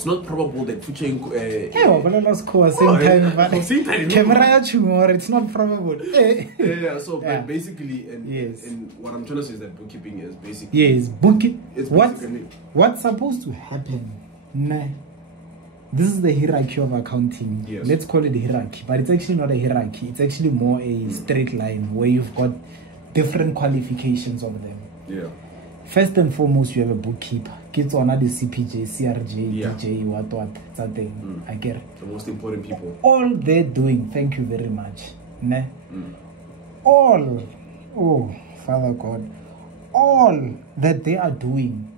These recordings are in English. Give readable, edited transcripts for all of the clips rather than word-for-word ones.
it's not probable that future same time camera tomorrow, it's not probable. So but basically, and what I'm trying to say is that bookkeeping is basically what's supposed to happen. Nah. This is the hierarchy of accounting. Let's call it hierarchy, but it's actually not a hierarchy. It's actually more a straight line where you've got different qualifications of them. First and foremost, you have a bookkeeper. Kids on the CPJ, CRJ, DJ, what, that thing. I get it. The most important people. All they're doing, thank you very much. Nah. All, oh, Father God, all that they are doing,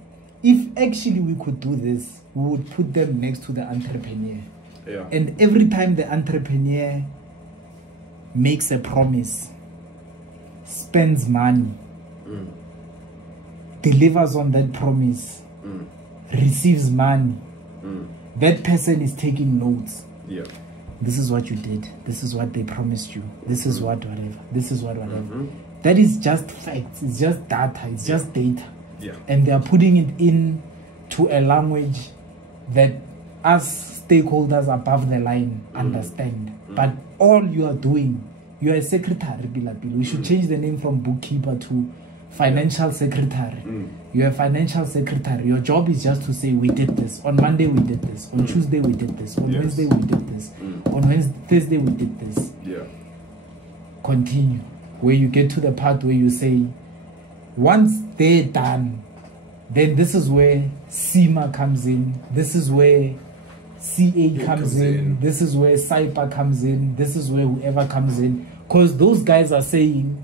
if actually we could do this, we would put them next to the entrepreneur. And every time the entrepreneur makes a promise, spends money, delivers on that promise, receives money, that person is taking notes. This is what you did. This is what they promised you. This is what whatever. This is what whatever. That is just facts. It's just data. It's just data. And they are putting it in to a language that us stakeholders above the line understand. But all you are doing, you are a secretary. We should change the name from bookkeeper to financial secretary. You're a financial secretary. Your job is just to say, we did this. On Monday, we did this. On Tuesday, we did this. On Wednesday, we did this. On Thursday, we did this. Continue. Where you get to the part where you say, once they're done, then this is where SEMA comes in. This is where CA comes in. This is where CYPA comes in. This is where whoever comes in. Because those guys are saying,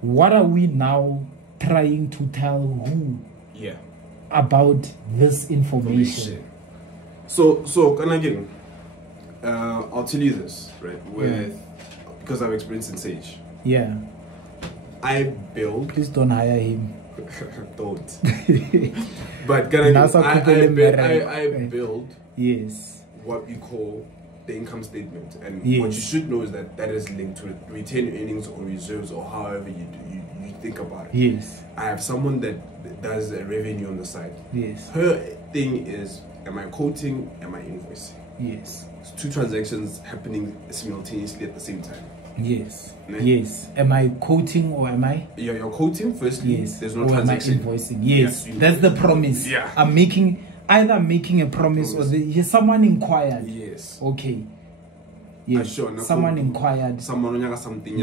what are we now trying to tell who about this information? So again, I'll tell you this, right? Because I've experienced in Sage. I build. Please don't hire him. Don't. But I build what we call the income statement, and what you should know is that that is linked to retained earnings or reserves, or however you think about it. I have someone that does a revenue on the side. Her thing is, am I quoting, am I invoicing? It's two transactions happening simultaneously at the same time. Am I quoting or am I? You're quoting firstly. There's no transaction. Am I invoicing? That's the promise. I'm making either making a promise or someone inquired. Okay. Someone inquired. Someone something.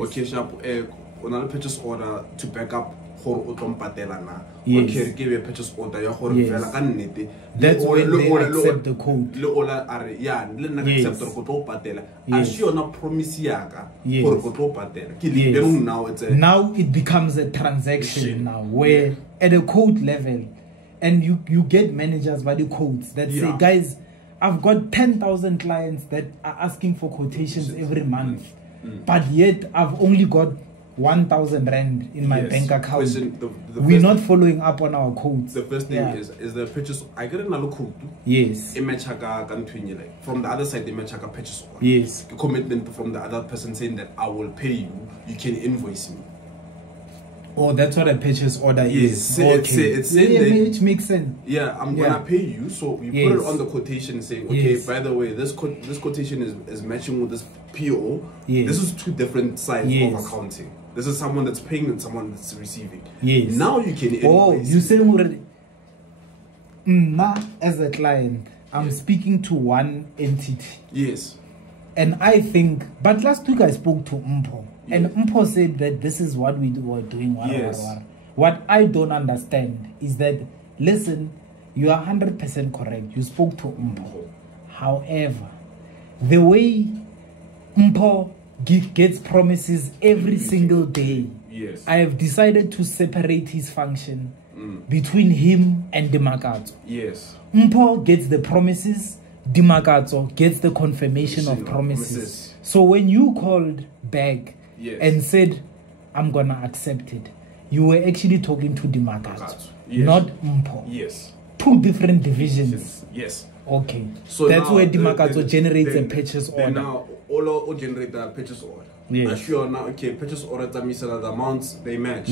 Okay, sharp. On purchase order to back up. Okay, give a purchase order. That's when they accept the code. Now it becomes a transaction now, where at a code level, and you get managers by the codes that say, guys, I've got 10,000 clients that are asking for quotations every month, but yet I've only got 1,000 rand in my bank account. We're not following up on our codes. The first thing is the purchase. I get another code. From the other side, they match a purchase order. The commitment from the other person saying that I will pay you. You can invoice me. Oh, that's what a purchase order is. It's which makes sense. I'm gonna pay you. So we put it on the quotation saying, okay, by the way, this quotation is matching with this PO. This is two different sides of accounting. This is someone that's paying and someone that's receiving. Now you can invoice. You say already. As a client, I'm speaking to one entity. And I think, but last week I spoke to Mpo. And Mpo said that this is what we were doing. What I don't understand is that, listen, you are 100% correct. You spoke to Mpo. However, the way Mpo gets promises every single day, I have decided to separate his function between him and Dimakato. Mpo gets the promises, Dimakato gets the confirmation of promises. So when you called back and said, I'm gonna accept it, you were actually talking to Dimakato, not Mpo. Two different divisions. Okay. So that's where Dimakato generates a purchase order. Now all generate that purchase order. Sure, now okay, purchase order that means that the amounts they match.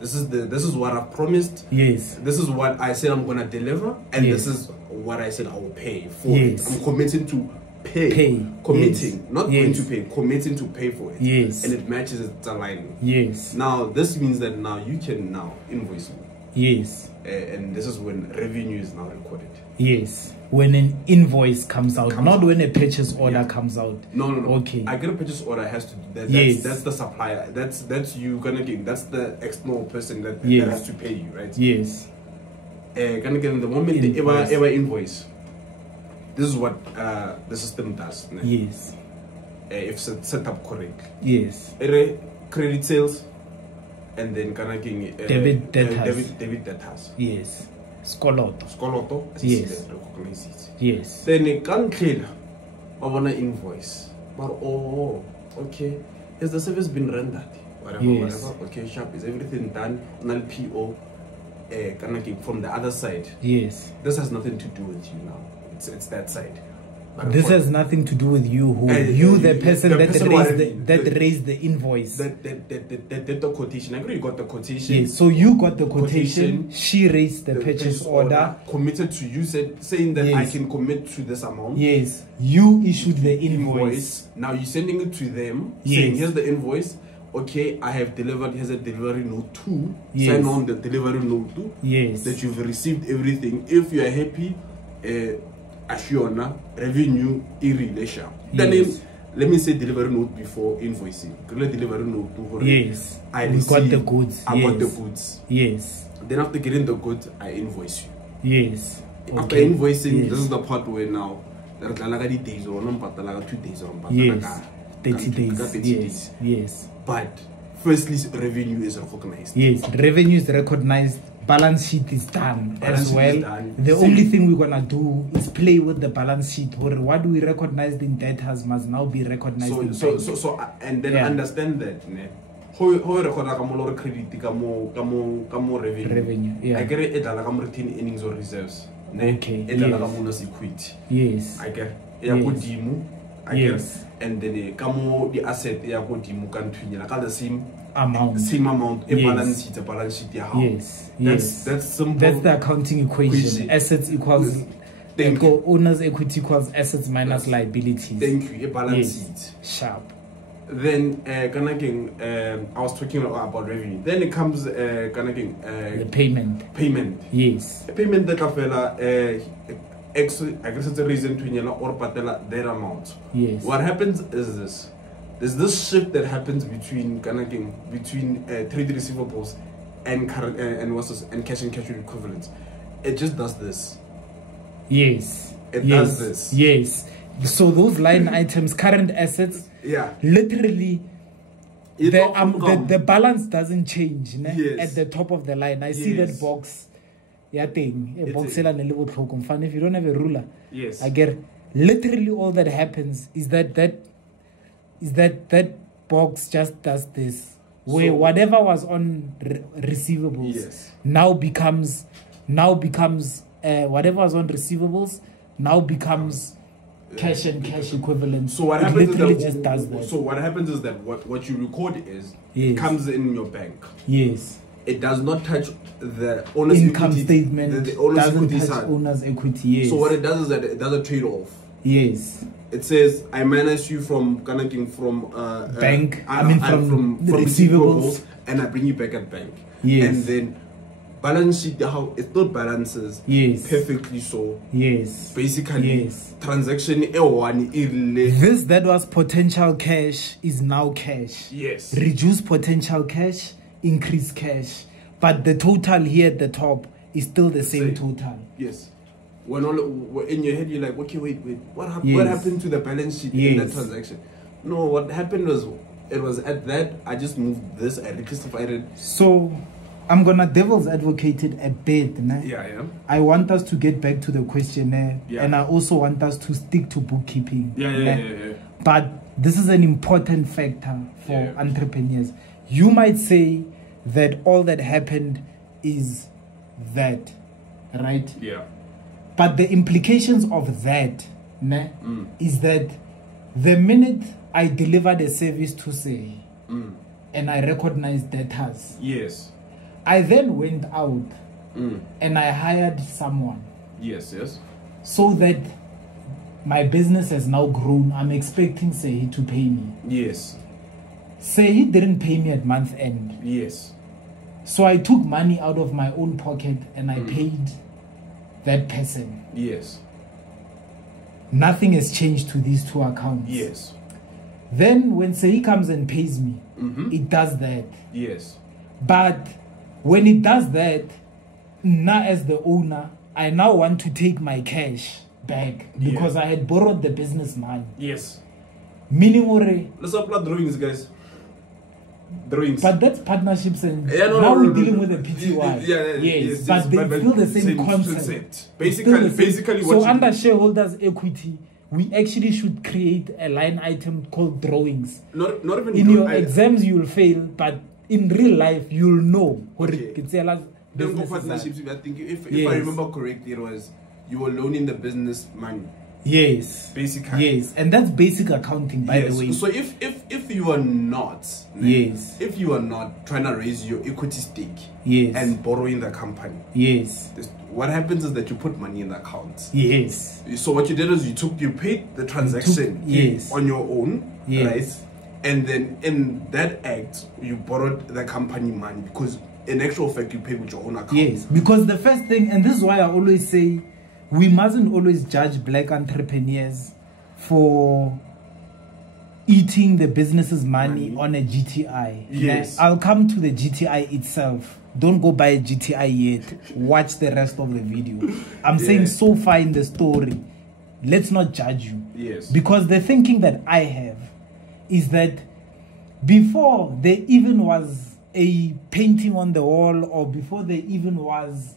This is what I promised. Yes. This is what I said I'm gonna deliver, and this is what I said I will pay for it. I'm committing to pay. Committing, not going to pay, committing to pay for it. Yes. And it matches, it's aligning. Yes. Now this means that now you can now invoice me. Yes. And this is when revenue is now recorded. Yes. When an invoice comes out, not when a purchase order comes out. No. Okay. I get a purchase order has to do that. That's the supplier. That's you gonna get. That's the external person that has to pay you, right? Yes. Gonna get in the moment they ever invoice. This is what the system does. Né? Yes. If set up correctly. Yes. Credit sales, and then gonna get debit debtors. Debit debtors. Yes. Skoloto. Yes. Yes. Then it can clear over an invoice. But okay. Has the service been rendered? Whatever. Okay, sharp. Is everything done? On PO from the other side. Yes. This has nothing to do with you now. It's that side. But this has nothing to do with you. The person that raised the invoice. The quotation. I agree. You got the quotation. Yes. So you got the quotation. She raised the purchase order. Committed to you, saying that I can commit to this amount. Yes. You issued the invoice. Now you're sending it to them, saying here's the invoice. Okay, I have delivered. Here's a delivery note too. Sign on the delivery note too. Yes. That you've received everything. If you are happy, Ashiona revenue irrelation. Then let me say delivery note before invoicing. Delivery note too. Yes. I got the goods. I got the goods. Yes. Then after getting the goods, I invoice you. Yes. After invoicing, this is the part where now there's like days or 2 days or 30 days. Yes. But firstly, revenue is recognized. Yes, revenue is recognized. Balance sheet is done as well. The only thing we're gonna do is play with the balance sheet. Or what we recognized in debtors must now be recognized in and then understand that. How record a credit revenue. Yeah. I get it retain earnings or reserves. Okay. Equity. Yes. I get yes. And then the asset the same amount balance sheet yes. That's simple. That's the accounting equation. Assets equals owner's equity equals assets minus liabilities. Thank you. A balance sheet. Sharp. Then I was talking about revenue. Then it comes the payment. Yes. A payment that I guess it's a reason to or patela their amount. Yes. What happens is this. There's this shift that happens between trade receivables and cash and cash equivalents. It just does this. Yes. It does this. Yes. So those line items, current assets, literally the balance doesn't change at the top of the line. I see that box. If you don't have a ruler, I get literally all that happens is that box just does this, where whatever was on receivables now becomes whatever was on receivables now becomes cash and cash equivalents. So what happens is that what you record comes in your bank. Yes. It does not touch the owner's income equity, statement. The owner's doesn't equity touch owner's equity. Yes. So what it does is that it does a trade-off. Yes. It says I manage you from bank. from receivables, and I bring you back at bank. Yes. And then balance sheet, how it not balances. Yes. Perfectly so. Yes. Basically, transaction this that was potential cash is now cash. Yes. Reduce potential cash, increase cash, but the total here at the top is still the same total. Yes. When in your head you're like, okay, wait, what happened to the balance sheet in that transaction? No, what happened was it was at that I just moved this, I reclassified it. So I'm gonna devil's advocate it a bit. Yeah. I want us to get back to the questionnaire, and I also want us to stick to bookkeeping. Yeah. But this is an important factor for entrepreneurs. You might say that all that happened is that, right? Yeah. But the implications of that is that the minute I delivered a service to say, and I recognize debtors, yes, I then went out and I hired someone. Yes. So that my business has now grown. I'm expecting Sehi to pay me. Yes. Sehi didn't pay me at month end. Yes. So I took money out of my own pocket and I paid that person. Yes. Nothing has changed to these two accounts. Yes. Then when Sehi comes and pays me, it does that. Yes. But when it does that, now as the owner, I now want to take my cash back because I had borrowed the business money. Yes. Meaning, let's upload drawings, guys. Drawings. But that's partnerships, and now we're dealing with a PTY. Yes, but they're still the same concept. Basically, so under shareholders' equity, we actually should create a line item called drawings. Not even in your exams you'll fail, but in real life you'll know. Okay. Then for partnerships, I think if I remember correctly, it was you were loaning the business money. Yes. Basically. Yes, and that's basic accounting, by the way. So if you are not, if you are not trying to raise your equity stake, and borrowing the company, what happens is that you put money in the account. Yes. So what you did is you paid the transaction on your own, right? And then in that act, you borrowed the company money because in actual fact you paid with your own account. Yes, because the first thing, and this is why I always say, we mustn't always judge black entrepreneurs for eating the business's money on a GTI. Yes. I'll come to the GTI itself. Don't go buy a GTI yet. Watch the rest of the video. I'm saying so far in the story, let's not judge you. Yes. Because the thinking that I have is that before there even was a painting on the wall, or before there even was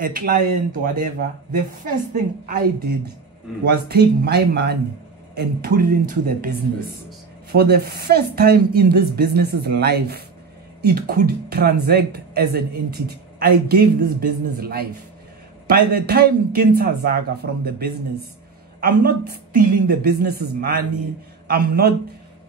a client or whatever, the first thing I did was take my money and put it into the business. For the first time in this business's life, it could transact as an entity. I gave this business life. By the time Kinta Zaga from the business, I'm not stealing the business's money. I'm not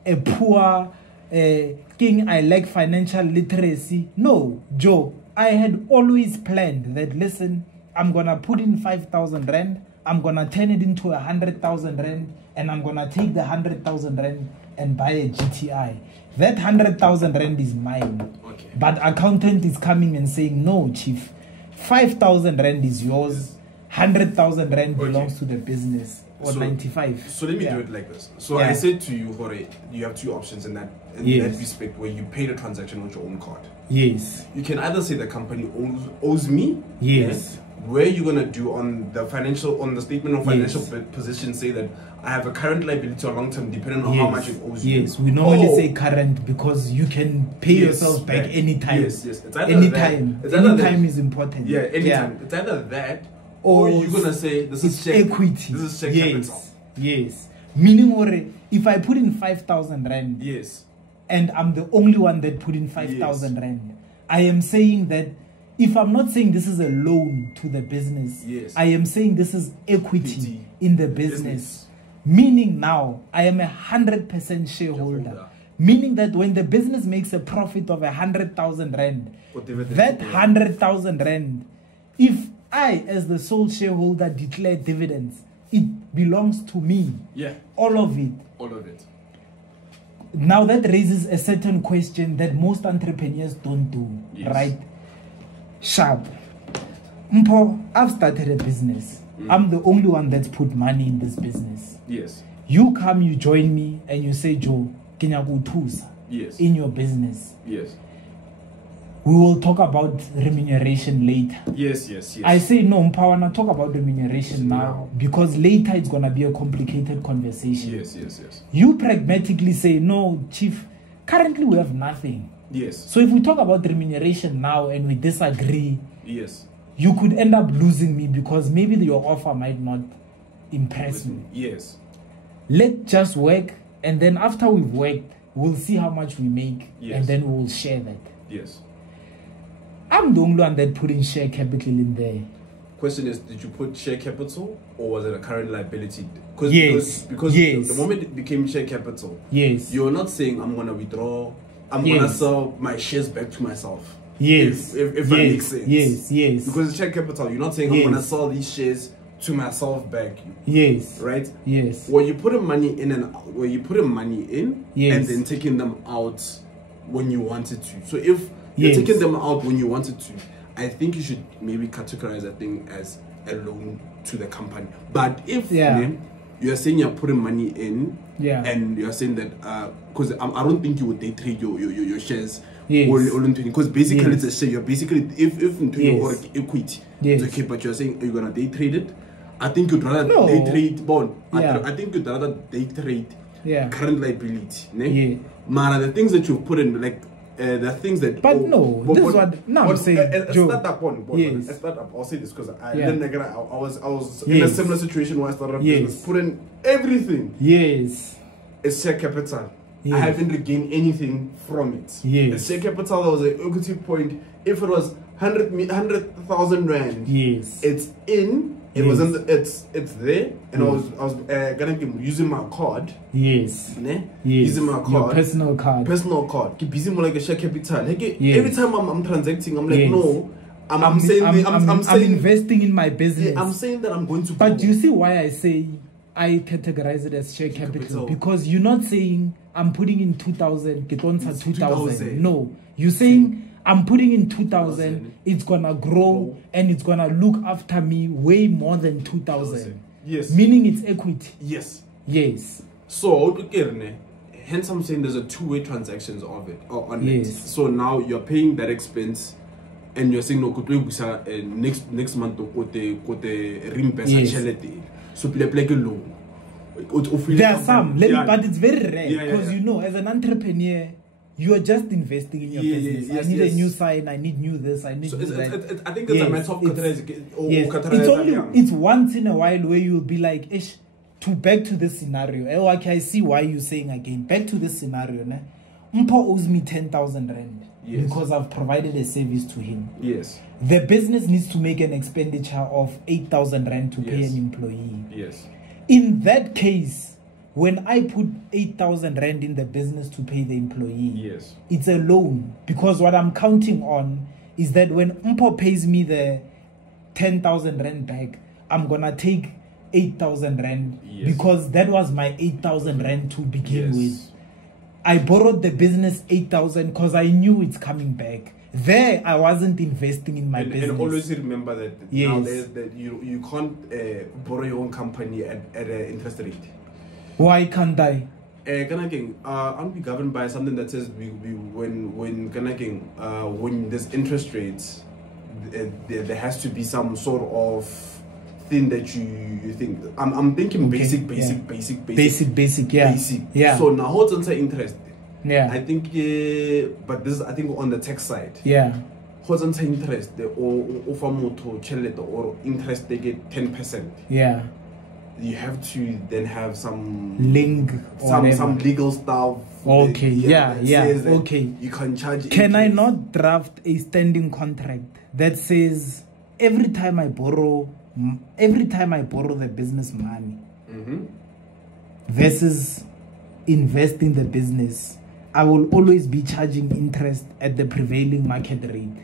a poor king. I lack financial literacy. No, Joe. I had always planned that, listen, I'm going to put in 5,000 rand, I'm going to turn it into 100,000 rand, and I'm going to take the 100,000 rand and buy a GTI. That 100,000 rand is mine. Okay. But accountant is coming and saying, no, chief, 5,000 rand is yours, 100,000 rand belongs to the business, or 95. So let me do it like this. So I said to you, Jorge, you have two options in that respect, where you pay the transaction with your own card. Yes. You can either say the company owes me. Yes. Where you're gonna do on the statement of financial position, say that I have a current liability or long term, depending on how much it owes you. Yes, we normally say current because you can pay yourself back anytime. Yes. It's either anytime. Anytime is important. Yeah, anytime. It's either that, or you're gonna say this is equity. This is share capital. Yes. Meaning, if I put in 5,000 rand. Yes. And I'm the only one that put in 5,000 rand. I am saying that if I'm not saying this is a loan to the business, I am saying this is equity in the business. Meaning now I am 100% shareholder. Meaning that when the business makes a profit of 100,000 rand, that 100,000 rand, if I as the sole shareholder declare dividends, it belongs to me. Yeah. All of it. All of it. Now that raises a certain question that most entrepreneurs don't do, right? Sharp. Mpo, I've started a business. I'm the only one that's put money in this business. Yes. You come, you join me, and you say, Joe, Kinyakutusa, in your business. Yes. We will talk about remuneration later. Yes. I say, no, Mpa, I want to talk about remuneration now, because later it's going to be a complicated conversation. Yes. You pragmatically say, no, chief, currently we have nothing. Yes. So if we talk about remuneration now and we disagree, yes, you could end up losing me because maybe your offer might not impress me. Yes. Let's just work, and then after we've worked, we'll see how much we make, and then we'll share that. Yes. I'm the only one that put in share capital in there. Question is, did you put share capital or was it a current liability? Yes. Because the moment it became share capital, you're not saying I'm going to withdraw, I'm going to sell my shares back to myself. Yes. If that makes sense. Yes. Because it's share capital. You're not saying I'm gonna sell these shares to myself back. Yes. Right? Yes. Where you put money in and then taking them out when you wanted to. So if you're taking them out when you wanted to, I think you should maybe categorize that thing as a loan to the company. But if you're saying you're putting money in, and you're saying that because I don't think you would day trade your shares because basically it's a share. You're basically if into your equity, it's okay. But you're saying you're gonna day trade it. I think you'd rather day trade bond. I think you'd rather day trade current liability. Man, the things that you've put in, like the things that. But I'm saying. I'll say this because I was in a similar situation where I started a business, put in everything. Yes. It's share capital. I haven't regained anything from it. It's share capital. That was an equity point. If it was 100,000 rand, it's in. It was in it's there, and I was gonna using my card. Using my card. Your personal card. Keep busy more like a share capital. Like every time I'm transacting, I'm like no. I'm saying I'm investing in my business. I'm saying that I'm going to. But you see why I say I categorize it as share capital, because you're not saying I'm putting in 2,000, get on to 2,000. No, you're saying I'm putting in 2,000, it's gonna grow and it's gonna look after me way more than 2,000. Yes. Meaning it's equity. Yes. Yes. So hence I'm saying there's a two-way transactions of it on it. So now you're paying that expense and you're saying no next month so play low. There are some, but it's very rare because you know, as an entrepreneur, you are just investing in your business. I need a new sign. I need new this. I need new that. I think it's a matter of it's once in a while where you'll be like, ish, back to this scenario. Okay, I see why you're saying again. Back to this scenario. Mpo owes me 10,000 rand because I've provided a service to him. Yes. The business needs to make an expenditure of 8,000 rand to pay an employee. Yes. In that case, when I put 8,000 rand in the business to pay the employee, it's a loan, because what I'm counting on is that when Mpo pays me the 10,000 rand back, I'm gonna take 8,000 rand because that was my 8,000 rand to begin with. I borrowed the business 8,000 because I knew it's coming back. There, I wasn't investing in my business. And always remember that now that you can't borrow your own company at an interest rate. Why can't I? I'll be governed by something that says when there's interest rates, there has to be some sort of thing that you think. I'm thinking basic. So now hold on to interest. I think, but this is I think on the tech side. Hold on to interest. The or interest they get 10%. You have to then have some some legal stuff. You can charge. Can I not draft a standing contract that says every time I borrow the business money versus invest in the business, I will always be charging interest at the prevailing market rate?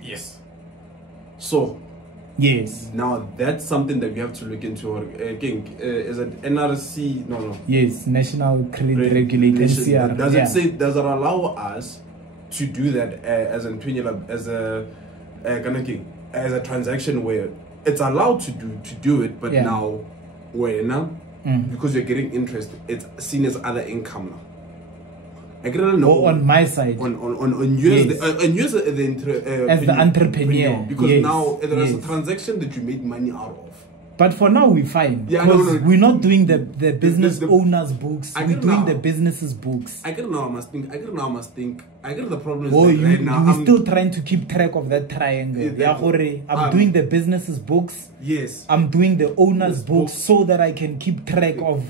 So now that's something that we have to look into. Again, is it NRC? No. National Credit Regulation. Does it say? Does it allow us to do that as a transaction where it's allowed to do it, but now because you're getting interest, it's seen as other income now. I don't know. On my side, on you as the entrepreneur, because now there is a transaction that you made money out of. But for now we're fine, because we're not doing the business owner's books. We're doing the business's books. I get it now. I must think. I get the problem. Right now we're still trying to keep track of that triangle. I'm doing the business's books. I'm doing the owner's books so that I can keep track of.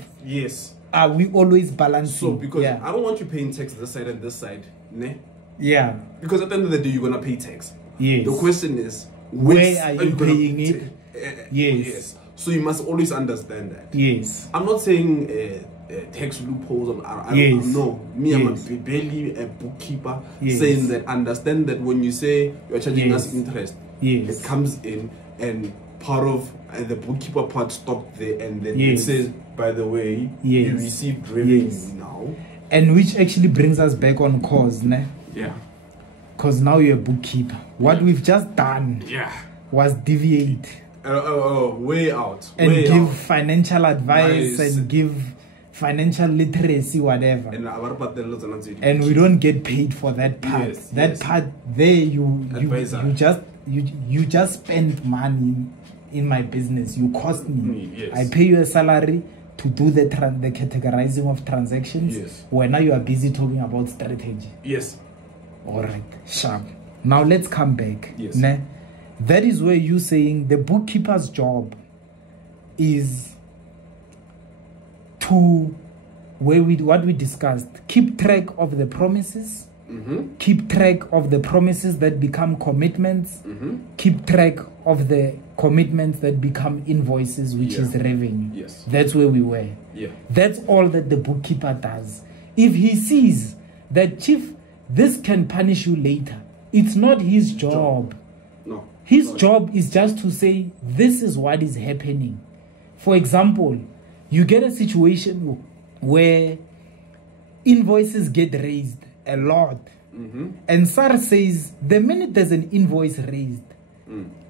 Are we always balancing? So because I don't want you paying tax this side and this side, ne? Because at the end of the day, you're gonna pay tax. The question is, where are you paying it? So you must always understand that. I'm not saying tax loopholes. I don't know. Me, I'm barely a bookkeeper saying that. Understand that when you say you're charging us interest, it comes in and part of the bookkeeper part stopped there, and then it says, by the way, you received revenue now. And which actually brings us back on cause, ne? Yeah. Because now you're a bookkeeper. What we've just done was deviate. Way out. And give financial advice and give financial literacy, whatever. And we don't get paid for that part. That part there, you just spend money in my business. You cost me. I pay you a salary to do the categorizing of transactions. Where now you are busy talking about strategy. All right, sharp. Now let's come back. Nah? That is where you're saying the bookkeeper's job is to what we discussed. Keep track of the promises. Keep track of the promises that become commitments. Keep track of the commitments that become invoices, which is revenue. That's where we were. That's all that the bookkeeper does. If he sees that, Chief, this can punish you later, it's not his job. No. His job is just to say, this is what is happening. For example, you get a situation where invoices get raised a lot. And SAR says, the minute there's an invoice raised,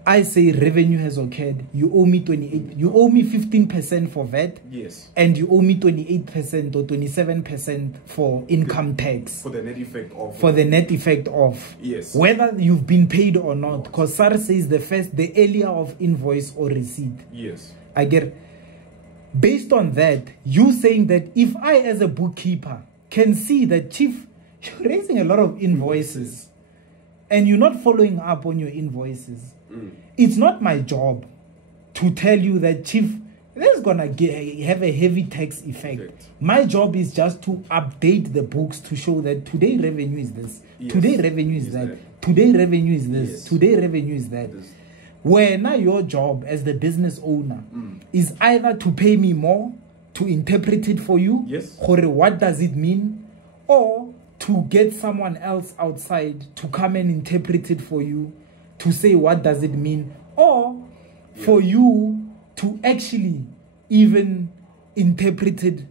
I say revenue has occurred. You owe me 28. You owe me 15% for VAT. And you owe me 28% or 27% for income tax. For the net effect of. For the net effect of. Whether you've been paid or not. Because SAR says the earlier of invoice or receipt. I get. Based on that, you saying that if I as a bookkeeper can see that, Chief, you're raising a lot of invoices and you're not following up on your invoices. It's not my job to tell you that, Chief, this is gonna have a heavy tax effect. My job is just to update the books to show that today revenue is this, today revenue is that, today revenue is this, today revenue is that. Where now your job as the business owner is either to pay me more to interpret it for you, or what does it mean, or to get someone else outside to come and interpret it for you, to say what does it mean, or for you to actually even interpret it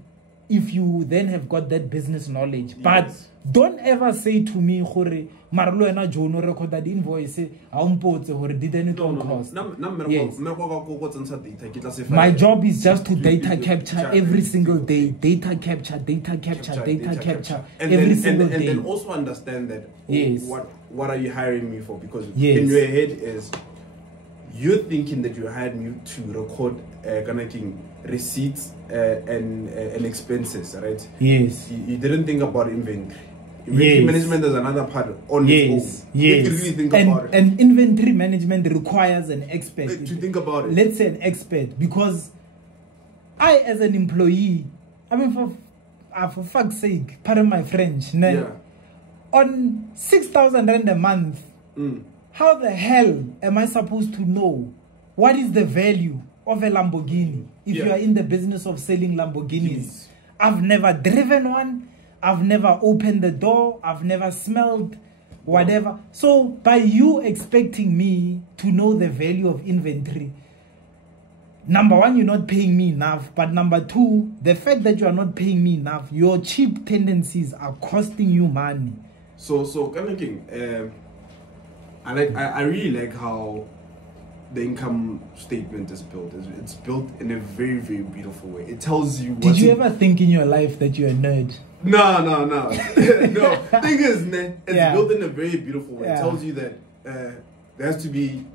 if you then have got that business knowledge. But don't ever say to me, Hore, Marlo and Jono record that invoice, or didn't cost. My job is just to data capture every single day. Data capture every single day. And then also understand that what are you hiring me for? Because in your head is you're thinking that you hired me to record connecting receipts and expenses, right? You didn't think about inventory. Inventory management is another part on its own. You really think about it. And inventory management requires an expert to think about it. Let's say an expert, because I, as an employee, I mean, for fuck's sake, pardon my French, on 6,000 rand a month, how the hell am I supposed to know what is the value of a Lamborghini if you are in the business of selling Lamborghinis? I've never driven one. I've never opened the door. I've never smelled whatever. So by you expecting me to know the value of inventory, number one, you're not paying me enough. But number two, the fact that you are not paying me enough, your cheap tendencies are costing you money. So King, I really like how the income statement is built. It's built in a very, very beautiful way. It tells you. Did you ever think in your life that you're a nerd? No. No. Thing is, it's built in a very beautiful way. It tells you that there has to be.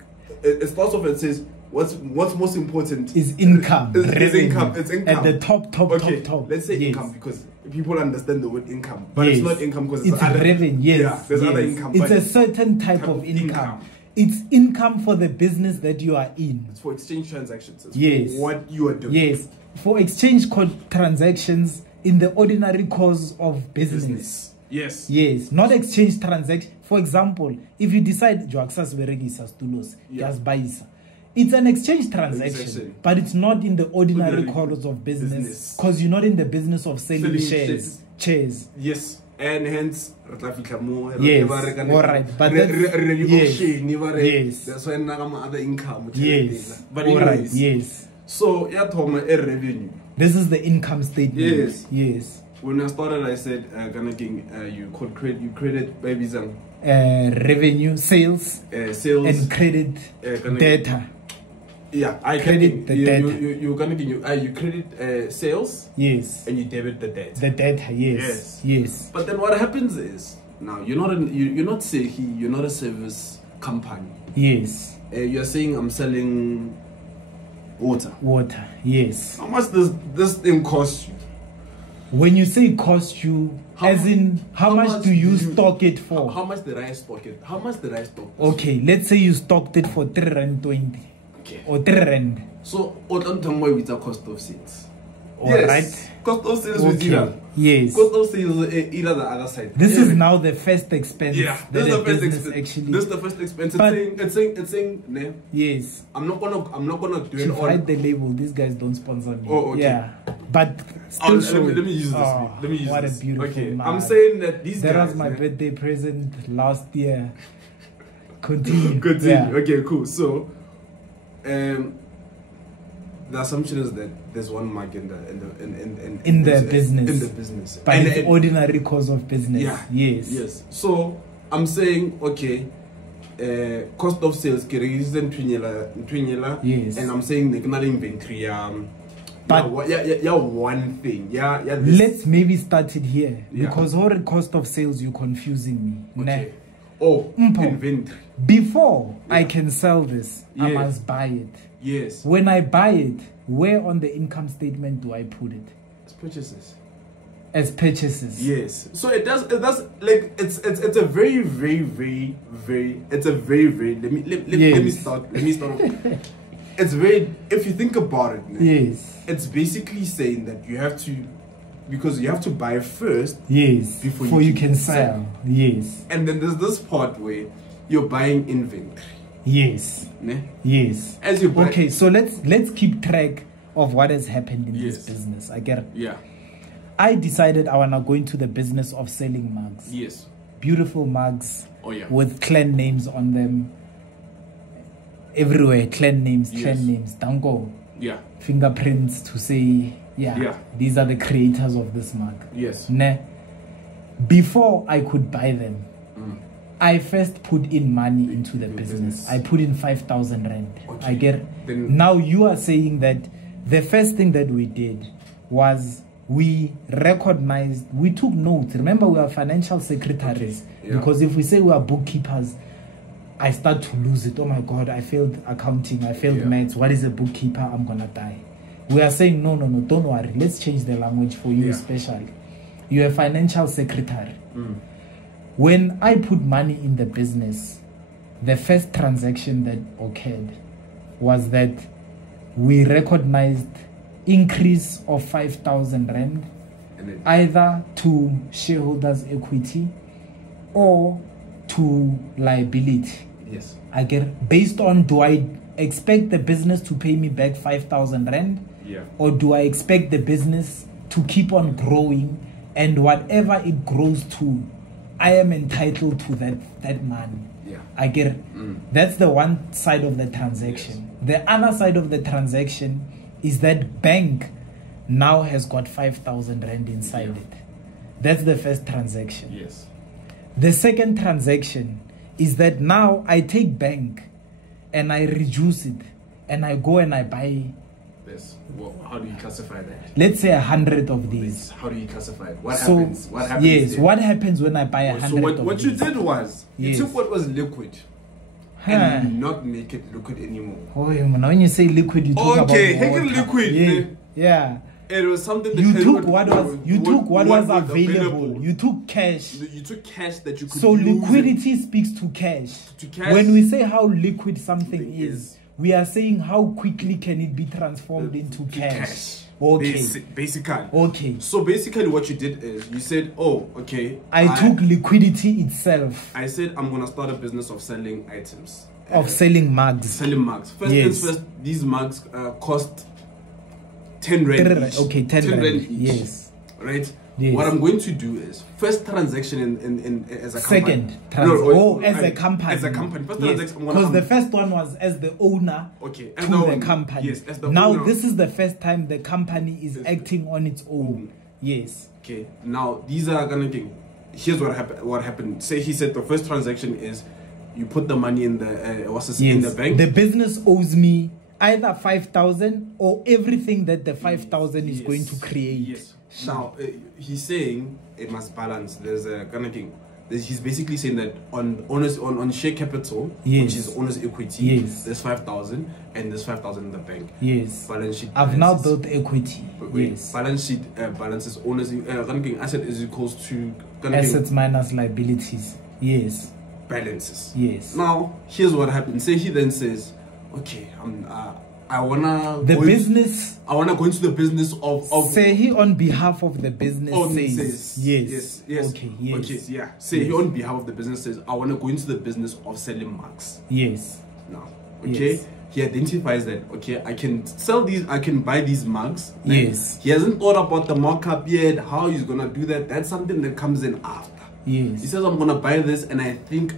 It starts off and says what's most important is income. Is income. It's income at the top. Let's say income, because people understand the word income, but it's not income because it's other revenue. There's other income. It's a certain type of income. It's income for the business that you are in. It's for exchange transactions. It's for what you are doing. For exchange transactions in the ordinary course of business. Not exchange transaction. For example, if you decide to access It's an exchange transaction, but it's not in the ordinary course of business because you're not in the business of selling shares. Yes, and hence, yes, all right, but yes, that's why other income. Yes, but all right, yes. So, revenue. This is the income statement. Yes, yes. When I started, I said, you credit babies revenue, sales, and credit data. Yeah, I credit the data. You credit sales. Yes. And you debit the data. The data, yes. Yes. But then what happens is now you're not saying you're not a service company. Yes. You're saying I'm selling water. Water, yes. How much does this thing cost you? When you say cost you, how much do you stock it for? How much did I stock it? How much did I stock it? Okay, let's say you stocked it for 320. Okay. Or 3 rand. So, what I'm talking about with the cost of sales? All right. Cost of sales with either. Yes. Cost of sales either the other side. This is now the first expense. Yeah, this is the first expense. Actually, this is the first expense. It's saying, ne? Yes. I'm not gonna do it all. Write the label. These guys don't sponsor me. Oh, okay. Yeah, but still let me use this. Let me use what this. A beautiful man. I'm saying that these guys. That was my birthday present last year. Continue. Yeah. Okay, cool. So, the assumption is that there's one mark in the business. By the ordinary course of business. Yeah. Yes. Yes. So I'm saying, okay, cost of sales yes. And I'm saying the inventory but one thing. Let's maybe start it here. Because all the cost of sales you're confusing me. Okay. Oh, inventory. Before I can sell this, I must buy it. Yes. When I buy it, where on the income statement do I put it? As purchases. As purchases. Yes. So it does like it's a very let me start it's very, if you think about it, yes, it's basically saying that you have to, because you have to buy first, yes, before you can sell. Yes. And then there's this part where you're buying inventory. Yes. Ne? Yes. As you buy. Okay, so let's keep track of what has happened in this business. I get it. Yeah. I decided I wanna go into the business of selling mugs. Yes. Beautiful mugs. Oh yeah. With clan names on them. Everywhere, clan names. Dango. Yeah. Fingerprints to say, these are the creators of this mug. Yes. Ne? Before I could buy them, I first put in money into the business. I put in 5,000 rand. Okay. I get. Now you are saying that the first thing that we did was we recognized, we took notes. Remember, we are financial secretaries. Okay. Yeah. Because if we say we are bookkeepers, I start to lose it. Oh my God, I failed accounting, I failed maths. What is a bookkeeper? I'm gonna die. We are saying, no, don't worry. Let's change the language for you especially. You're a financial secretary. When I put money in the business, the first transaction that occurred was that we recognized increase of 5,000 rand either to shareholders' equity or to liability. Yes. I get, based on, do I expect the business to pay me back 5,000 rand? Yeah. Or do I expect the business to keep on growing, and whatever it grows to, I am entitled to that money? Yeah. I get it. That's the one side of the transaction. Yes. The other side of the transaction is that bank now has got 5,000 rand inside it. That's the first transaction. Yes. The second transaction is that now I take bank and I reduce it and I go and I buy this. Well, how do you classify that? Let's say 100 of these. How do you classify it? What happens? What happens? Yes, what happens when I buy 100 of these? So what you did was you took what was liquid and not make it liquid anymore. Oh, when you say liquid, you talk about water. Liquid. Yeah. It was something that you took what was available. You took cash. You took cash that you could. So liquidity speaks to cash. When we say how liquid something is, we are saying how quickly can it be transformed into cash. Okay. Basically. Okay. So basically, what you did is you said, "Oh, okay." I took liquidity itself. I said I'm gonna start a business of selling items. of selling mugs. Selling mugs. First things first, these mugs cost 10 rand each. Okay, 10 rand each. Yes. Right? Yes. What I'm going to do is first transaction in as a company. As a company. As a company. First transaction. Because the first one was as the owner to the company. Yes, as the now owner. This is the first time the company is acting on its own. Yes. Okay. Now these are gonna be. Here's what happened. Say he said the first transaction is you put the money in the in the bank. The business owes me either 5,000 or everything that the 5,000 is going to create. Yes. Now he's saying it must balance. There's a kind of thing. He's basically saying that on share capital, which is owner's equity, there's 5,000 and there's 5,000 in the bank. Yes. Balance sheet. I've now built equity. Yes. Balance sheet balances owner's asset is equals to assets minus liabilities. Yes. Balances. Yes. Now here's what happens. Say he then says, okay, I wanna go into the business of say he on behalf of the business says yes. Okay, yes. Okay, yeah. Say he on behalf of the business says I wanna go into the business of selling mugs. Yes. Now, okay. Yes. He identifies that I can sell these, I can buy these mugs. Yes. He hasn't thought about the markup yet, how he's gonna do that. That's something that comes in after. Yes. He says I'm gonna buy this and I think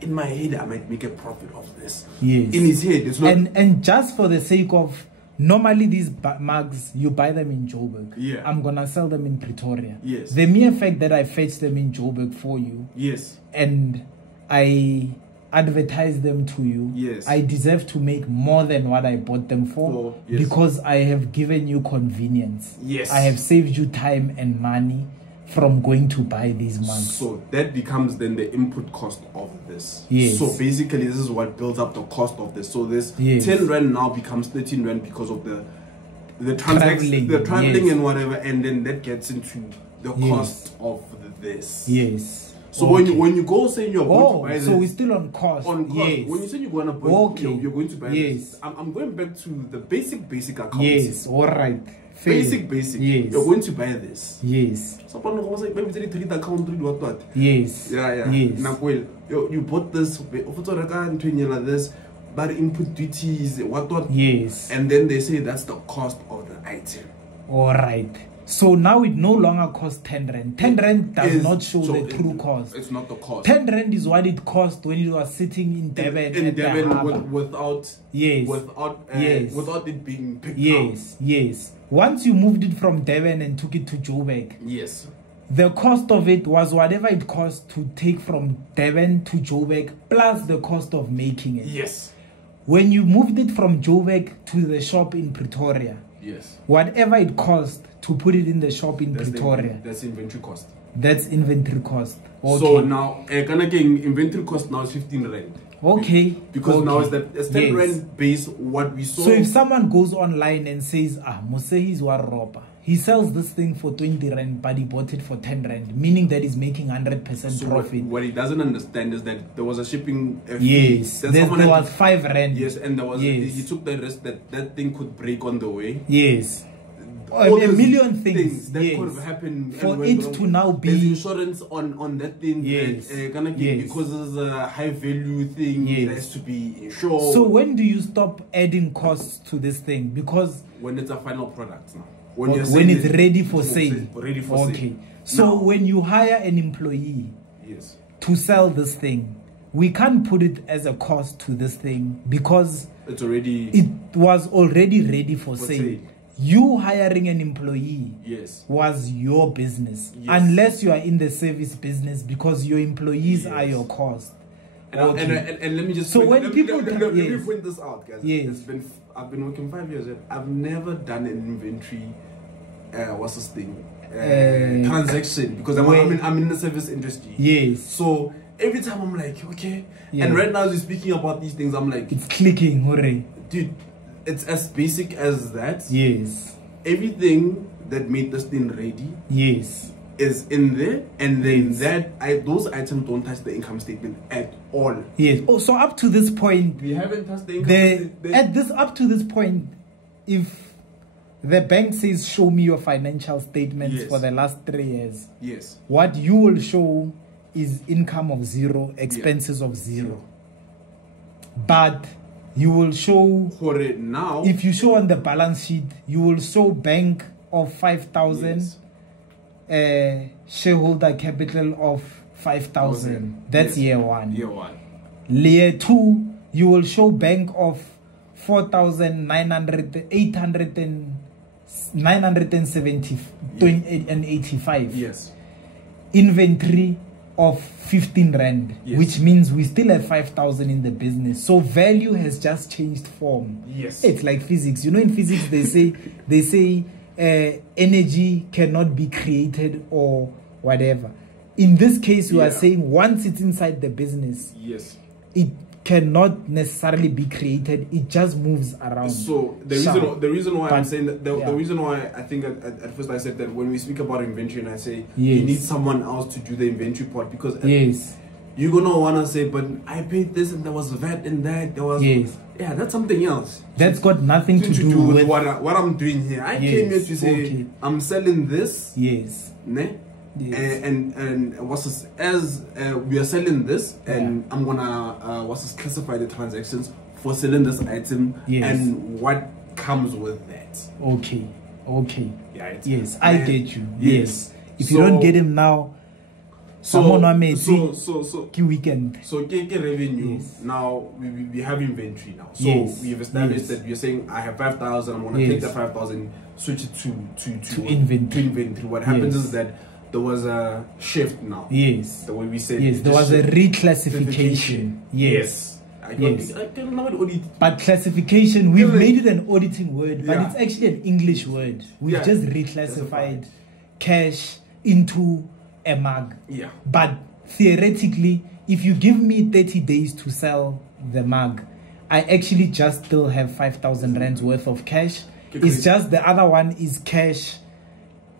in my head I might make a profit of this. Yes. In his head, it's not. And just for the sake of normally these mugs, you buy them in Joburg. Yeah. I'm gonna sell them in Pretoria. Yes. The mere fact that I fetch them in Joburg for you. Yes. And I advertise them to you. Yes. I deserve to make more than what I bought them for because I have given you convenience. Yes. I have saved you time and money from going to buy these mugs. So that becomes then the input cost of this. Yes. So basically this is what builds up the cost of this. So this 10 rand now becomes 13 rand because of the traveling and whatever, and then that gets into the cost of this. Yes. So when you go saying you're going to buy this, so we're still on cost. Yes. When you say you're going to buy, you're going to buy this. I'm going back to the basic accounting. Yes. All right. Basic. Yes. You're going to buy this. Yes. So maybe the account what. Yes. Yeah. Yes. Now, you bought this. This, but input duties, what. Yes. And then they say that's the cost of the item. All right. So now it no longer costs 10 rand. 10 rand does not show the true cost. It's not the cost. 10 rand is what it cost when you are sitting in Durban. In Durban without it being picked up. Yes. Once you moved it from Durban and took it to Joburg. Yes. The cost of it was whatever it cost to take from Durban to Joburg plus the cost of making it. Yes. When you moved it from Joburg to the shop in Pretoria. Yes. Whatever it cost to put it in the shop in Pretoria. That's inventory cost. That's inventory cost. Okay. So now, inventory cost now is 15 rand. Okay. Because now it's 10 rand base what we saw. So if someone goes online and says, Mosehi's war robber, he sells this thing for 20 rand, but he bought it for 10 rand, meaning that he's making 100% profit. What he doesn't understand is that there was a shipping fee. Yes. There was 5 rand. Yes, and there was he took the risk that thing could break on the way. Yes. A million things that could have happened for it to now be. There's insurance on that thing. Yes. Because it's a high value thing. It has to be insured. So when do you stop adding costs to this thing? Because when it's a final product now. When it's ready for sale. Ready for sale. So now, when you hire an employee to sell this thing, we can't put it as a cost to this thing because it was already ready for sale. You hiring an employee was your business, unless you are in the service business, because your employees are your cost. And let me just let me point this out, guys. I've been working 5 years. I've never done an inventory transaction because I'm in the service industry. Yes. So every time I'm like, okay. And right now as you're speaking about these things, I'm like, it's clicking, hooray. Dude, it's as basic as that. Yes. Everything that made this thing ready. Yes. Is in there, and then those items don't touch the income statement at all. Yes. Oh, so up to this point, we haven't touched the income statement. Up to this point, if the bank says show me your financial statements for the last 3 years, what you will show is income of 0, expenses of 0. but you will show for it now. If you show on the balance sheet, you will show bank of 5,000, shareholder capital of 5,000. That's year one. Year one. Year two, you will show bank of 4,985. Yes. Inventory of 15 rand, yes. Which means we still have 5,000 in the business. So value has just changed form. Yes. It's like physics. You know, in physics they say energy cannot be created or whatever. In this case, you are saying once it's inside the business, yes, it cannot necessarily be created. It just moves around. So the reason why I'm saying that the reason why I think at first I said that when we speak about inventory and I say you need someone else to do the inventory part, because you're gonna wanna say, but I paid this and there was VAT in that, there was that's something else. That's got nothing to do with what I'm doing here. I came here to say I'm selling this. Yes. Ne? Yes. And what's this, as we are selling this, and I'm gonna classify the transactions for selling this item and what comes with that. Okay. Yeah. Yes, I get you. Yes. If you don't get him now, weekend. So get revenue. Yes. Now we have inventory now. So we've established that you're saying I have 5,000. I'm gonna take the 5,000, switch it to inventory. What happens is that there was a shift now. Yes. The way we said. Yes, there was a reclassification. Yes. I don't know what audit. But classification, we've made it an auditing word, but it's actually an English word. We've just reclassified cash into a mug. Yeah. But theoretically, if you give me 30 days to sell the mug, I actually just still have 5,000 rands worth of cash. It's just the other one is cash.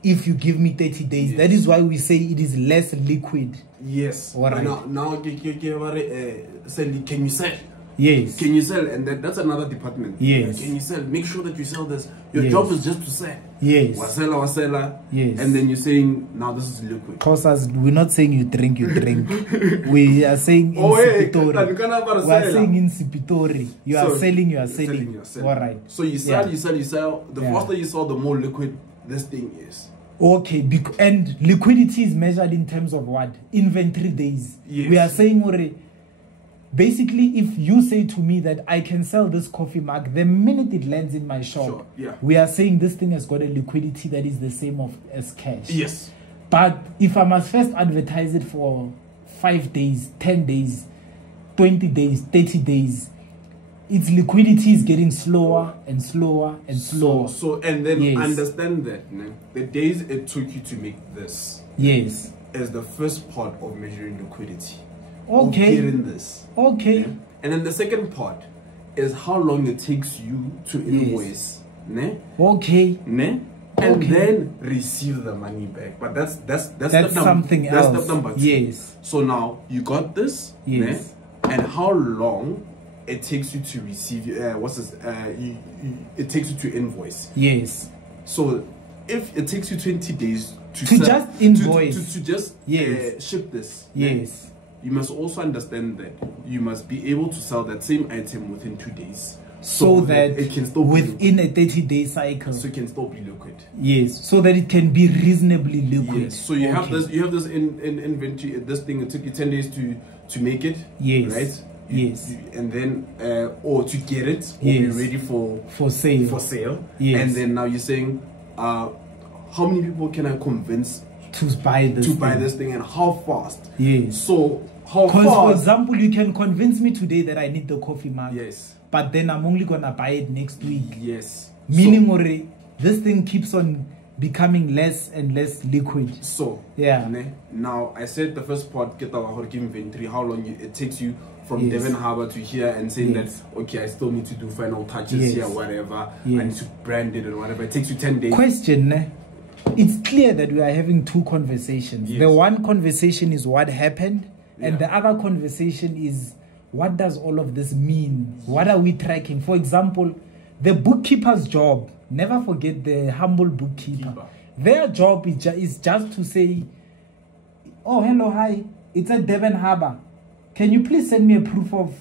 If you give me 30 days, that is why we say it is less liquid. Yes. All right. Now can you sell? Yes. Can you sell? And that's another department. Yes. Can you sell? Make sure that you sell this. Your job is just to sell. Yes. Wasela. Yes. And then you're saying, now this is liquid. Cause we're not saying you drink. We are saying in Spitori. We are saying in Spitori. You are selling. All right. So you sell, you sell. The faster you sell, the more liquid this thing is. Okay, and liquidity is measured in terms of what? Inventory days. Yes. We are saying already, basically, if you say to me that I can sell this coffee mug the minute it lands in my shop, we are saying this thing has got a liquidity that is the same as cash. Yes. But if I must first advertise it for 5 days, 10 days, 20 days, 30 days, its liquidity is getting slower and slower and slower. So and then understand that the days it took you to make this is the first part of measuring liquidity. Okay. Getting this. Okay. And then the second part is how long it takes you to invoice. Okay. And then receive the money back. But that's something else. That's step number 2. Yes. So now you got this. Yes. And how long it takes you to receive it takes you to invoice. Yes. So if it takes you 20 days to just invoice, to just ship this, yes, you must also understand that you must be able to sell that same item within 2 days, so that it can still within a 30-day cycle, so it can still be liquid. Yes, so that it can be reasonably liquid. Yes. So you have this in inventory. This thing, it took you 10 days to make it. Yes. Right. Yes. And then or to get it or be ready for sale. Yes. And then now you're saying how many people can I convince to buy this thing and how fast? Yes. So how fast? Because for example, you can convince me today that I need the coffee mug. Yes. But then I'm only gonna buy it next week. Yes. Meaning this thing keeps on becoming less and less liquid. So now I said the first part, get our inventory, how long it takes you from Devon Harbour to here, and saying that okay, I still need to do final touches here, whatever. I need to brand it and whatever. It takes you 10 days. Question. It's clear that we are having two conversations. The one conversation is what happened, and the other conversation is what does all of this mean? What are we tracking? For example, the bookkeeper's job, never forget the humble bookkeeper. Their job is just to say, oh, hello, hi, it's at Devon Harbour. Can you please send me a proof of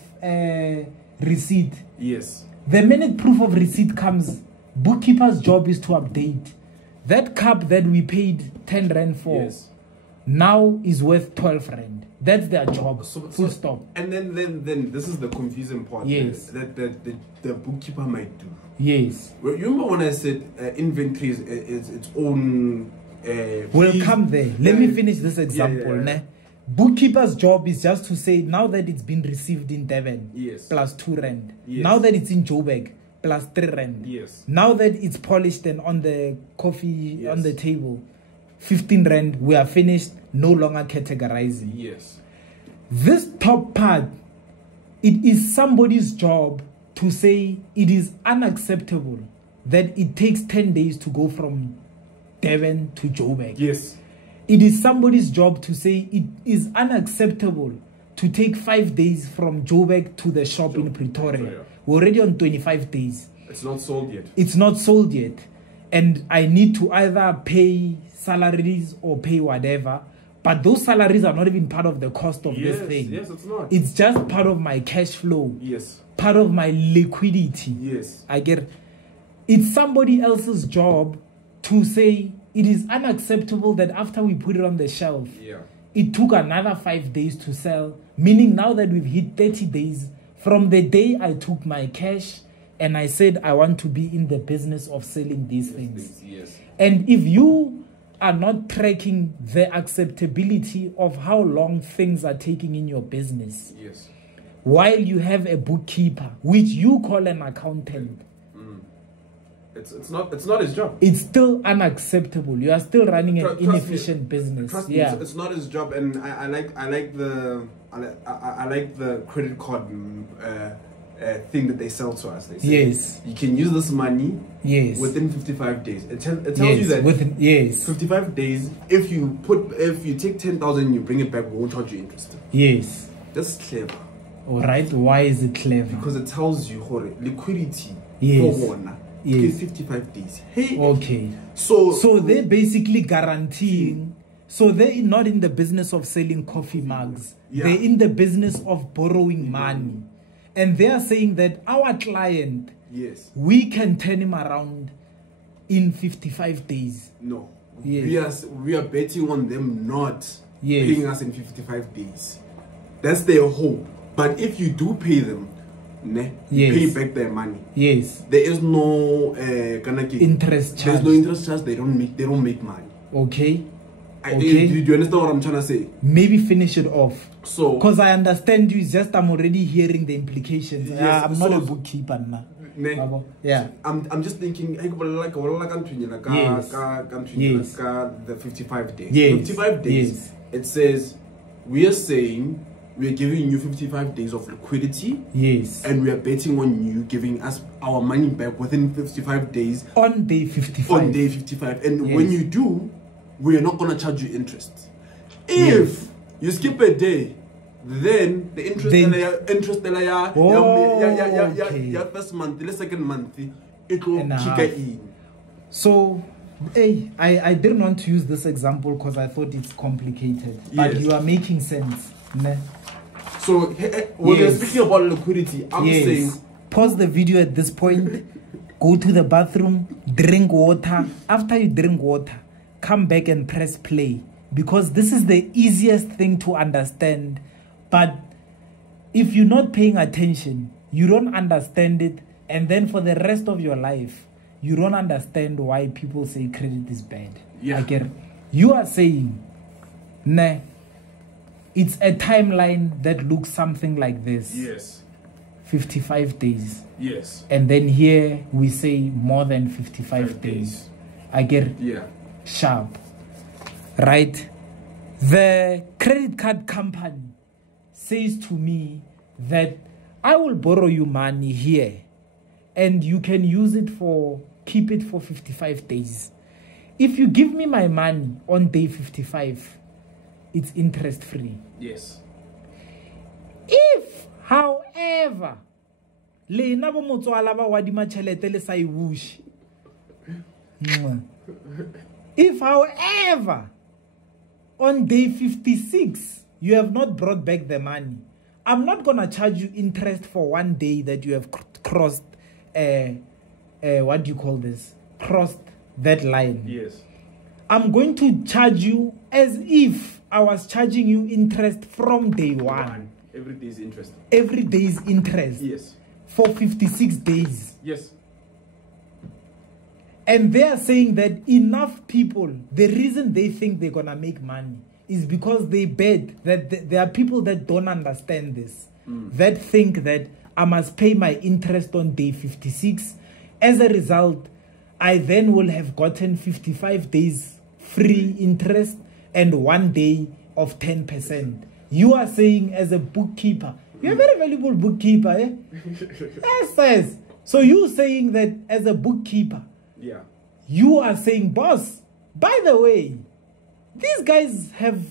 receipt. Yes. The minute proof of receipt comes, bookkeeper's job is to update. That cup that we paid 10 rand for now is worth 12 rand. That's their job. Full stop. And then this is the confusing part. Yes. That the bookkeeper might do. Yes. Well, you remember when I said inventory is its own. We'll come there. Let me finish this example. Bookkeeper's job is just to say, now that it's been received in Devon, plus 2 rand. Now that it's in Joburg, plus 3 rand. Now that it's polished and on the coffee on the table, 15 rand, we are finished, no longer categorizing. This top part, it is somebody's job to say it is unacceptable that it takes 10 days to go from Devon to Joburg. It is somebody's job to say it is unacceptable to take 5 days from Joburg to the shop in Pretoria. We're already on 25 days. It's not sold yet. It's not sold yet. And I need to either pay salaries or pay whatever. But those salaries are not even part of the cost of this thing. It's not. It's just part of my cash flow. Part of my liquidity. I get it. It's somebody else's job to say it is unacceptable that after we put it on the shelf, it took another 5 days to sell. Meaning now that we've hit 30 days from the day I took my cash and I said I want to be in the business of selling these things. And if you are not tracking the acceptability of how long things are taking in your business, while you have a bookkeeper, which you call an accountant, it's not his job. It's still unacceptable. You are still running an inefficient business. Trust me, it's not his job. And I like the credit card thing that they sell to us. They say, you can use this money within 55 days. It tells you that within 55 days, if you take 10,000 and you bring it back, we won't charge you interest. That's clever. All right. Why is it clever? Because it tells you liquidity for one. 55 days. So they're basically guaranteeing. So they're not in the business of selling coffee mugs. They're in the business of borrowing money. And they are saying that our client, we can turn him around in 55 days. No. We are betting on them not paying us in 55 days. That's their hope. But if you do pay them, pay back their money. There is no interest charge. There's no interest charge. They don't make money. Do you understand what I'm trying to say? Maybe finish it off. So, because I understand you, just I'm already hearing the implications. I'm not a bookkeeper now. I'm just thinking the 55 days. 55 days. It says we are saying we are giving you 55 days of liquidity. And we are betting on you giving us our money back within 55 days. On day 55. On day 55. And when you do, we are not going to charge you interest. If you skip a day, then the interest first month, the second month, it will kick in. So, I didn't want to use this example because I thought it's complicated. But you are making sense. So, when you're speaking about liquidity, I'm saying... Pause the video at this point, go to the bathroom, drink water. After you drink water, come back and press play. Because this is the easiest thing to understand. But if you're not paying attention, you don't understand it. And then for the rest of your life, you don't understand why people say credit is bad. I get it. You are saying, it's a timeline that looks something like this. 55 days. And then here we say more than 55 days. I get it. Sharp. Right? The credit card company says to me that I will borrow you money here and you can use it keep it for 55 days. If you give me my money on day 55, it's interest free. If, however, if, however, on day 56, you have not brought back the money, I'm not going to charge you interest for 1 day that you have crossed, what do you call this? Crossed that line. Yes. I'm going to charge you as if I was charging you interest from day one. Every day's interest. Every day's interest. Yes. For 56 days. Yes. And they are saying that enough people, the reason they think they're going to make money is because they bet that there are people that don't understand this, that think that I must pay my interest on day 56. As a result, I then will have gotten 55 days free interest and 1 day of 10%. You are saying as a bookkeeper, you're a very valuable bookkeeper, eh? Yes. So you're saying that as a bookkeeper, yeah, you are saying, boss, by the way, these guys have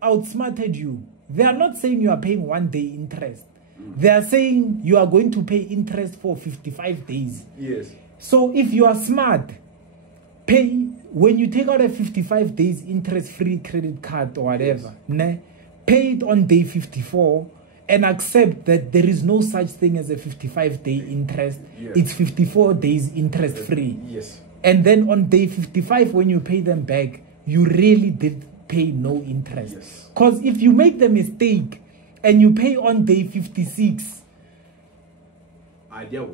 outsmarted you. They are not saying you are paying 1 day interest. They are saying you are going to pay interest for 55 days. Yes. So if you are smart, pay, when you take out a 55 days interest-free credit card or whatever, yes, pay it on day 54 and accept that there is no such thing as a 55-day interest. Yes. It's 54 days interest-free. Yes. And then on day 55, when you pay them back, you really did pay no interest. Because if you make the mistake and you pay on day 56,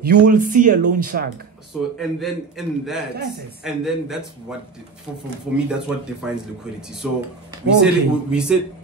you will see a loan shark. So and then that's what for me, that's what defines liquidity. So we said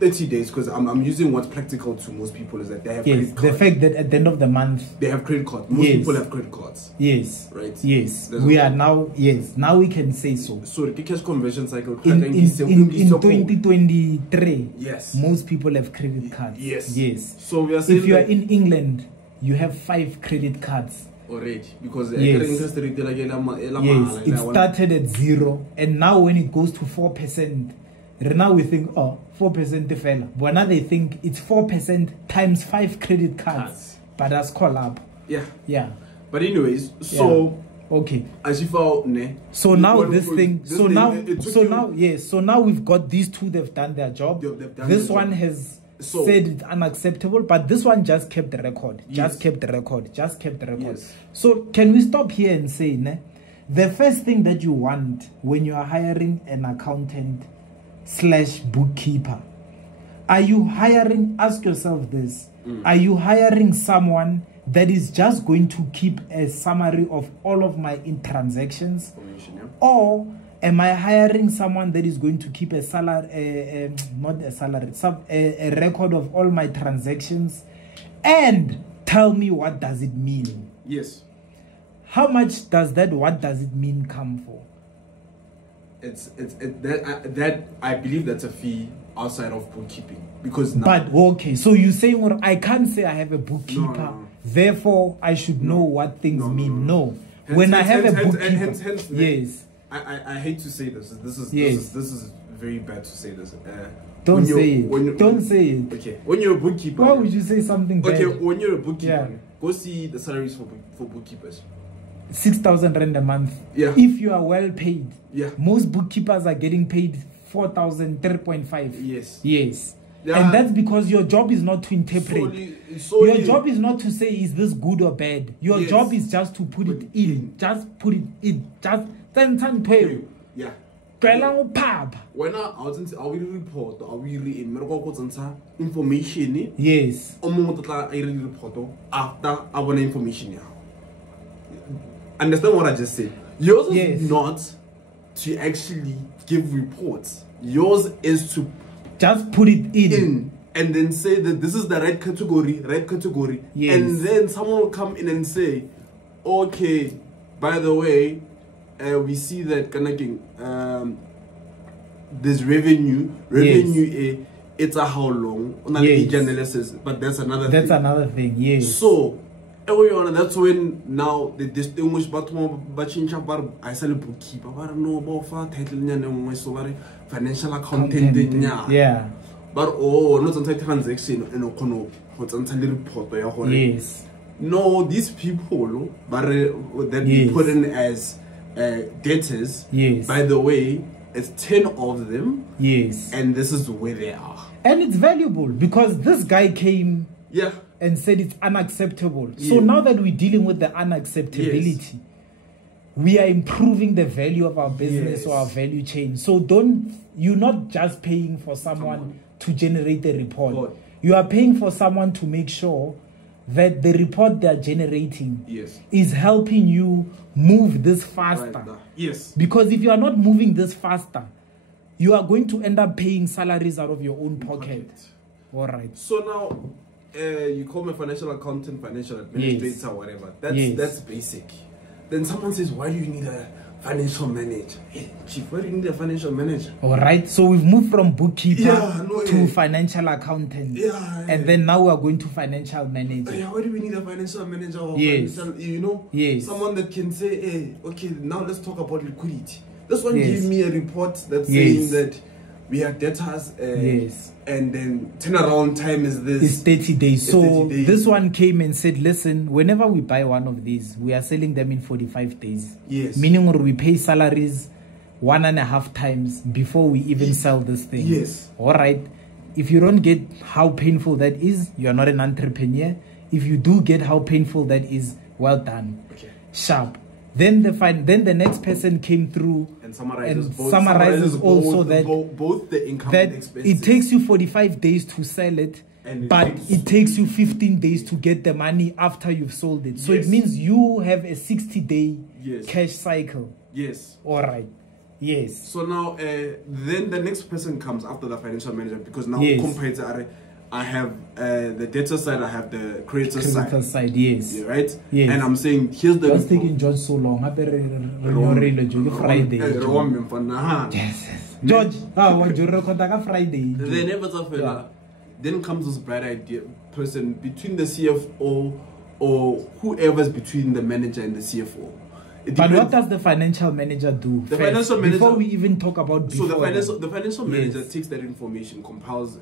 30 days because I'm using what's practical to most people is that they have credit cards. The fact that at the end of the month they have credit cards. Most people have credit cards. Yes. Right. Yes. We are now. Yes. Now we can say so. So the cash conversion cycle in 2023. Yes. Most people have credit cards. Yes. Yes. So we are saying if you are in England, you have 5 credit cards. Already, because interest rate, yes, it started at 0, and now when it goes to 4%, now we think, oh, 4% fell. But now they think it's 4% times 5 credit cards. But that's collab. Yeah. Yeah. But anyways, so okay. As if so now so now we've got these two, they've done their job. This one has said it's unacceptable, but this one just kept the record. Just kept the record. Yes. So can we stop here and say, the first thing that you want when you are hiring an accountant / bookkeeper, are you hiring, ask yourself this, are you hiring someone that is just going to keep a summary of all of my transactions, or am I hiring someone that is going to keep a salary, not a salary, a record of all my transactions and tell me what does it mean? Yes. How much does that what does it mean come for? That I believe that's a fee outside of bookkeeping, because now, but okay, so you're saying, well, I can't say I have a bookkeeper, therefore I should know what things mean. No. When I have a bookkeeper, yes. I hate to say this. This is very bad to say this. Don't say it. Don't say it. Okay. When you're a bookkeeper, why would you say something bad? Okay. When you're a bookkeeper, go see the salaries for bookkeepers. 6,000 rand a month. Yeah. If you are well paid. Yeah. Most bookkeepers are getting paid 4,000, 3.5. Yes. Yes. Yeah. And that's because your job is not to interpret. Your job is not to say is this good or bad. Your job is just to put it in. Just put it in. Just yeah. When I will report, I will information. Yes. Report after I want information. Understand what I just said? Yours is not to actually give reports. Yours is to just put it in and then say that this is the right category. Yes. And then someone will come in and say, okay, by the way, we see that there's revenue. It's a how long age analysis, but that's another thing. Yes. So that's when now the distinguished I sell a bookkeeper, but no about title financial accountant. Yeah. But not on transaction and report. Yes. No, these people that we put in as debtors, yes, by the way, it's 10 of them. Yes. And this is where they are. And it's valuable because this guy came and said it's unacceptable. So now that we're dealing with the unacceptability, we are improving the value of our business or our value chain. So you're not just paying for someone to generate a report. You are paying for someone to make sure that the report they're generating is helping you move this faster. Yes. Because if you are not moving this faster, you are going to end up paying salaries out of your own pocket. All right. So now, you call me financial accountant, financial administrator, whatever. That's basic. Then someone says, why do you need a financial manager? Hey, Chief, why do you need a financial manager? All right. So we've moved from bookkeeper to financial accountant. And then now we are going to financial manager. Why do we need a financial manager? Or someone that can say, hey, okay, now let's talk about liquidity. This one gave me a report that's saying that we have debtors and then turnaround time is this. It's 30 days. So this one came and said, listen, whenever we buy one of these, we are selling them in 45 days. Yes. Meaning we pay salaries 1.5 times before we even sell this thing. Yes. All right. If you don't get how painful that is, you are not an entrepreneur. If you do get how painful that is, well done. Okay. Sharp. Then the next person came through and summarizes also that both the income and expenses. It takes you 45 days to sell it, but it takes you 15 days to get the money after you've sold it. So it means you have a 60-day cash cycle. Yes. All right. Yes. So now, then the next person comes after the financial manager, because now compared to I have the debtor side, I have the creditor side. Yes. Right? Yes. And I'm saying, here's the... What's taking George so long? Friday. Yes. George, Friday. Then comes this bright idea person between the CFO or whoever's between the manager and the CFO. But what does the financial manager do financial manager, before we even talk about before? So the financial manager takes that information, compiles...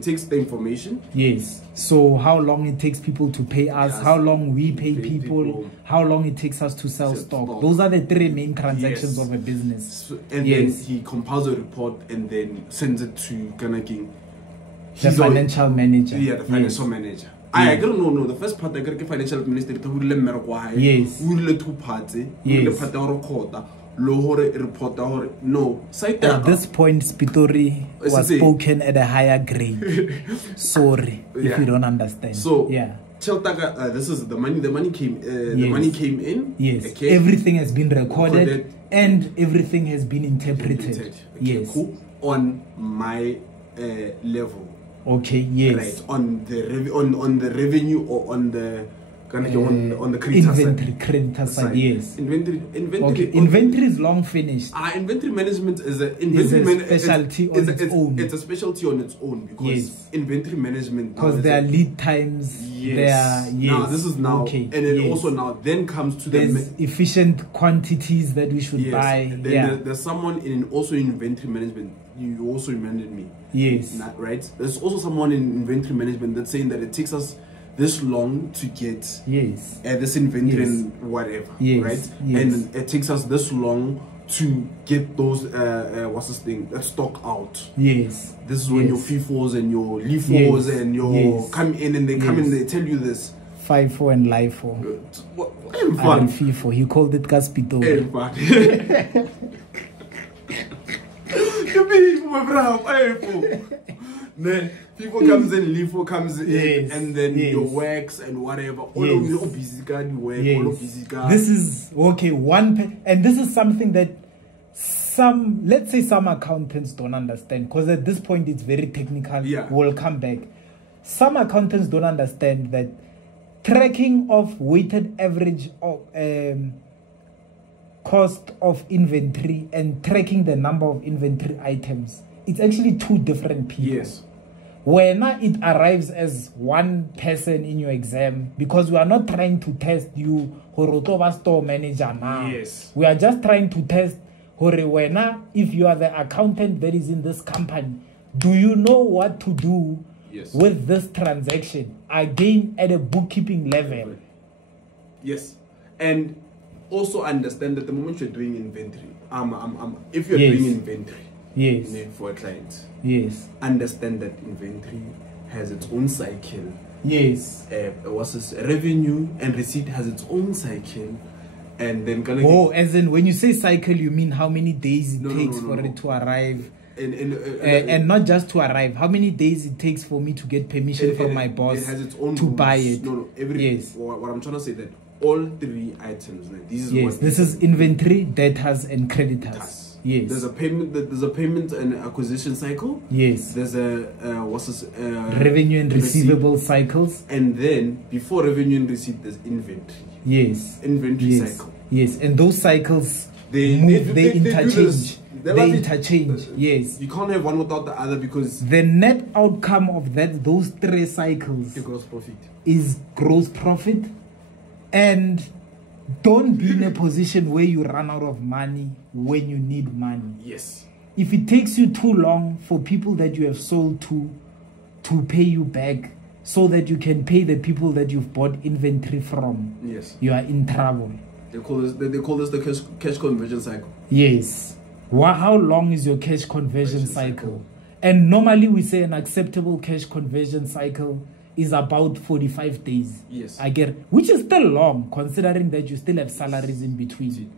takes the information. Yes. So how long it takes people to pay us, how long we pay people, how long it takes us to sell stock. Those are the 3 main transactions of a business. So, and then he compiles a report and then sends it to the financial manager. Yeah, the financial manager. I don't know. The first part I got financial administrator who let me yes. Who let 2 parts. Yes. No. At this point, Spitori was spoken at a higher grade. Sorry if you don't understand. So this is the money. The money came. The money came in. Yes. Okay. Everything has been recorded and everything has been interpreted. Okay, yes. Cool. On my level. Okay. Yes. Right. On the revenue or on the creditor side. Yes. Inventory is long finished. Inventory management is a specialty on its own. It's a specialty on its own because inventory management, because there are lead times. Now this is and it also now then comes to the efficient quantities that we should buy. Then there's someone in inventory management. You also reminded me. Yes. Right. There's also someone in inventory management that's saying that it takes us this long to get this inventory and whatever, right? And it takes us this long to get those that stock out. Yes. This is when your FIFOs and your LIFOs and your come in and they come in, they tell you this. FIFO and LIFO. FIFO. He called it Gaspito. People comes in, LIFO comes in, and then your works and whatever. All of your busy guy, all of busy guy. This is and this is something that let's say some accountants don't understand, because at this point it's very technical. We'll come back. Some accountants don't understand that tracking of weighted average of cost of inventory and tracking the number of inventory items, it's actually 2 different people. Yes. When it arrives as one person in your exam, because we are not trying to test you, store manager now. Yes. We are just trying to test if you are the accountant that is in this company, do you know what to do with this transaction again at a bookkeeping level? Yes. And also understand that the moment you're doing inventory, if you're doing inventory for a client, understand that inventory has its own cycle. What's this? Revenue and receipt has its own cycle. And then as in when you say cycle, you mean how many days it takes for it to arrive? And not just to arrive, how many days it takes for me to get permission from my boss to buy it? What I'm trying to say that all three items, like, this is inventory, debtors, and creditors. There's a payment and acquisition cycle. There's a revenue and receivable cycles. And then before revenue and receipt, there's inventory. Inventory cycle. And those cycles they interchange. They interchange. You can't have one without the other, because the net outcome of those three cycles is gross profit. And don't be in a position where you run out of money when you need money. If it takes you too long for people that you have sold to pay you back, so that you can pay the people that you've bought inventory from, you are in trouble. They call this the cash conversion cycle. How long is your cash conversion cycle? And normally we say an acceptable cash conversion cycle is about 45 days. I get it. Which is still long, considering that you still have salaries in between.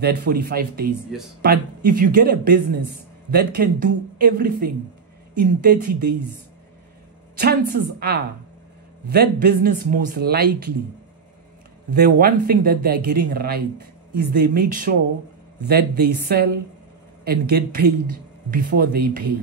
That 45 days. But if you get a business that can do everything in 30 days, chances are that business, most likely, the one thing that they're getting right is they make sure that they sell and get paid before they pay.